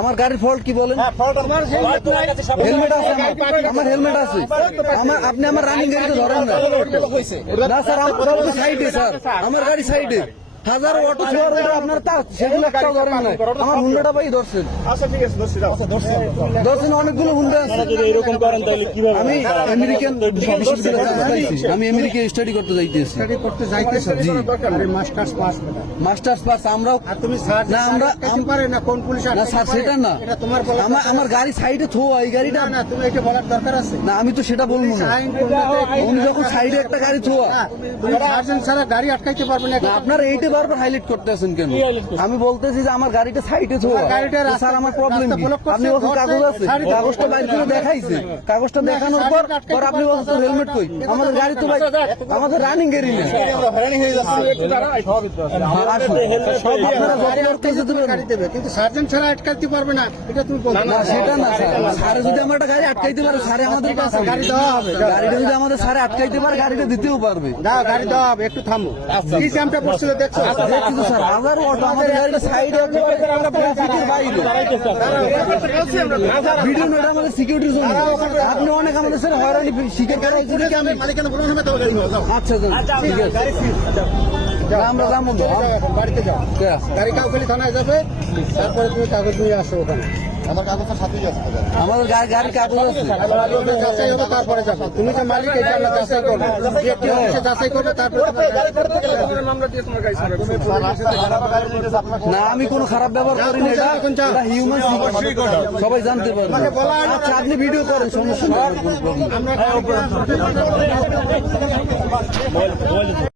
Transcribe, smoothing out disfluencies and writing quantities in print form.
আমার গাড়ির ফল্ট কি বলেন? হেলমেট আছে, আমার হেলমেট আছে। আপনি আমার রানিং গাড়িতে ধরেন না। না স্যার, আমার সাইডে, স্যার আমার গাড়ি সাইডে। হাজারো অটো আপনার তা সেগুলো একটাও ধরেন না। আমার হুন্ডাটা ভাই ধরছেন। ধরছেন অনেকগুলো হুন্ডা আছে। আমি আমেরিকান আমি আমেরিকা স্টাডি করতে যাইতেছি। মাস্টার্স পাস আমরাও। না আমরা কোন পুলিশ না স্যার, সেটা না। আমার গাড়ি সাইডে থোয়া, এই গাড়িটা না তুমি এটা বলার দরকার আছে না। আমি তো সেটা বলবো না। উনি যখন সাইডে একটা গাড়ি থোয়া, তুমি সার্জেন্ট ছাড়া গাড়ি আটকাইতে পারবে না। আপনার এইটা বারবার হাইলাইট করতে আছেন কেন? আমি বলতেছি যে আমার গাড়িটা সাইডে থোয়া। স্যার আমার প্রবলেম কি? আপনি বলছেন কাগজ আছে, কাগজটা বাইর করে দেখাইছে। কাগজটা দেখানোর পর আপনি বলছেন তোর হেলমেট কই? আমাদের গাড়ি তো ভাই আমাদের রানিং গাড়ি না। কিন্তু সার্জেন্ট ছাড়া আটকাইতে পারবে না, এটা তুমি না। সেটা না স্যার, স্যারে যদি আমার একটা গাড়ি আটকাইতে পারে, স্যারে আমাদের কাছে গাড়ি দেওয়া হবে। গাড়িটা যদি আমাদের স্যারে আটকাইতে পারে, গাড়িটা দিতেও পারবে। গাড়ি দেওয়া হবে, একটু থামো। কি জ্যামটা পড়ছিল দেখছো? দেখছি তো স্যার, হাজার অটো আমাদের গাড়িটা সাইডে ভিডিও নয়, আমাদের সিকিউরিটির জন্য। আপনি অনেক আমাদের স্যার হয়রানি শিকার করা হয়েছে। আচ্ছা ঠিক আছে, আমরা যাবো বাড়িতে যাও, গাড়ি কাউখালি থানায় যাবে, তারপরে তুমি কাগজ নিয়ে আসো ওখানে। আমার কাগজের সাথেই আছে। আমাদের গাড়ির কাগজ আছে, যাচাই হবে, তারপরে যাবে। তুমি যে মালিক, এটা আমরা যাচাই করবো, যাচাই করবে, তারপরে না। আমি কোনো খারাপ ব্যবহার করি না, এটা হিউম্যান সবাই জানতে পারবে। আচ্ছা আপনি ভিডিও করেন, সমস্যা নেই।